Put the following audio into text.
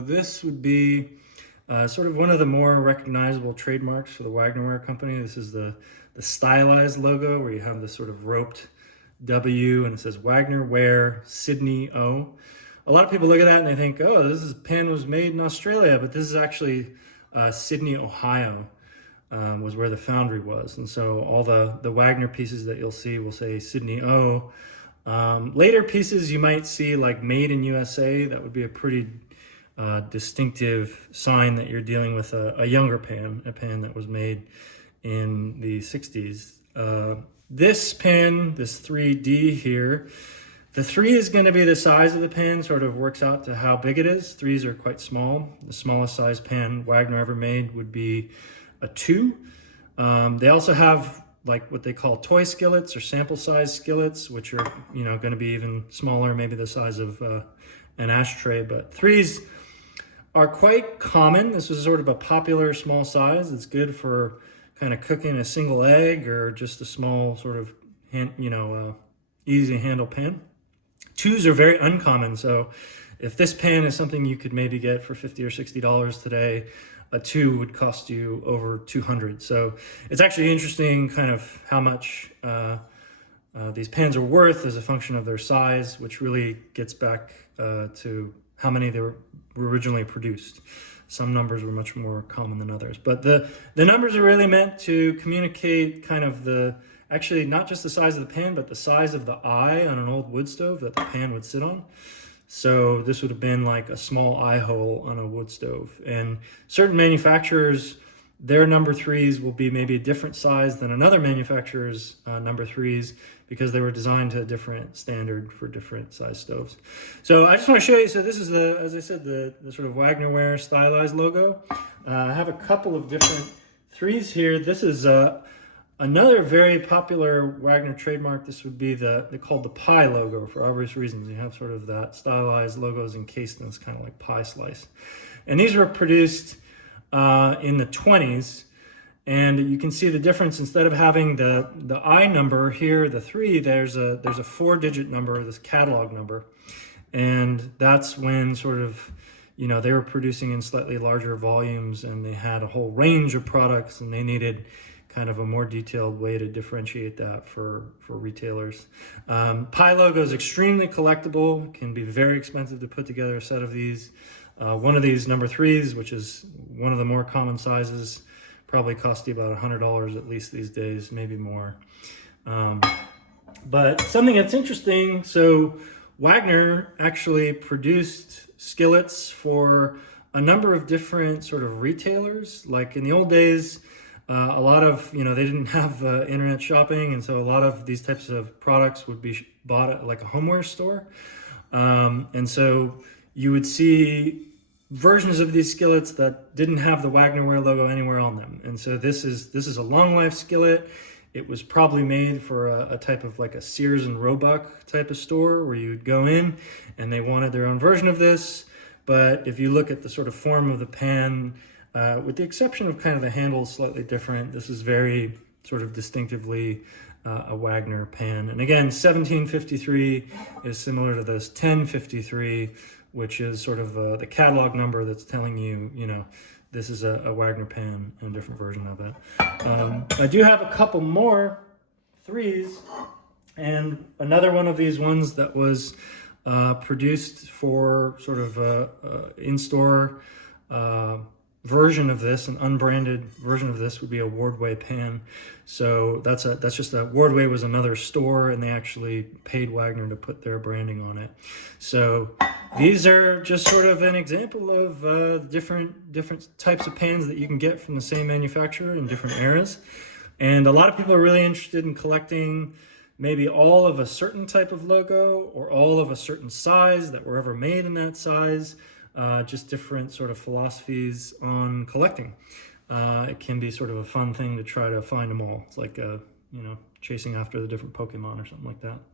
So this would be sort of one of the more recognizable trademarks for the Wagner Ware company. This is the stylized logo where you have this sort of roped W and it says Wagner Ware Sydney O. A lot of people look at that and they think, oh, pen was made in Australia, but this is actually Sydney, Ohio. Was where the foundry was. And so all the Wagner pieces that you'll see will say Sydney O. Later pieces you might see like made in USA. That would be a pretty distinctive sign that you're dealing with a younger pan, a pan that was made in the 60s. This pan, this 3D here, the 3 is going to be the size of the pan, sort of works out to how big it is. 3s are quite small. The smallest size pan Wagner ever made would be a 2. They also have like what they call toy skillets or sample size skillets, which are going to be even smaller, maybe the size of an ashtray. But 3s are quite common. This is sort of a popular small size. It's good for kind of cooking a single egg or just a small sort of easy to handle pan. 2s are very uncommon. So if this pan is something you could maybe get for $50 or $60 today, a 2 would cost you over $200. So it's actually interesting kind of how much these pans are worth as a function of their size, which really gets back to how many they were originally produced. Some numbers were much more common than others. But the numbers are really meant to communicate kind of actually not just the size of the pan, but the size of the eye on an old wood stove that the pan would sit on. So this would have been like a small eye hole on a wood stove. And certain manufacturers, their number 3s will be maybe a different size than another manufacturer's number 3s because they were designed to a different standard for different size stoves. So I just want to show you, so this is as I said, the sort of Wagner Ware stylized logo. I have a couple of different 3s here. This is another very popular Wagner trademark. This would be they're called the pie logo for obvious reasons. You have sort of that stylized logos encased in this kind of like pie slice. And these were produced in the 20s. And you can see the difference. Instead of having the I number here, the 3, there's a 4-digit number, this catalog number. And that's when sort of, they were producing in slightly larger volumes and they had a whole range of products and they needed kind of a more detailed way to differentiate that for retailers. Pie logo is extremely collectible, can be very expensive to put together a set of these. One of these number 3s, which is one of the more common sizes, probably cost you about $100 at least these days, maybe more. But something that's interesting, so Wagner actually produced skillets for a number of different sort of retailers. Like in the old days, a lot of, they didn't have internet shopping, and so a lot of these types of products would be bought at like a homeware store. And so you would see versions of these skillets that didn't have the Wagner Ware logo anywhere on them. And so this is a long life skillet. It was probably made for a type of like a Sears and Roebuck type of store where you'd go in and they wanted their own version of this. But if you look at the sort of form of the pan, with the exception of kind of the handle slightly different, this is very sort of distinctively a Wagner pan. And again, 1753 is similar to this 1053, which is sort of the catalog number that's telling you, this is a Wagner pan and a different version of it. I do have a couple more 3s, and another one of these ones that was produced for sort of in-store version of this, an unbranded version of this would be a Wardway pan. So that's just that Wardway was another store and they actually paid Wagner to put their branding on it. So these are just sort of an example of different types of pans that you can get from the same manufacturer in different eras. And a lot of people are really interested in collecting maybe all of a certain type of logo or all of a certain size that were ever made in that size. Just different sort of philosophies on collecting. It can be sort of a fun thing to try to find them all. It's like, chasing after the different Pokemon or something like that.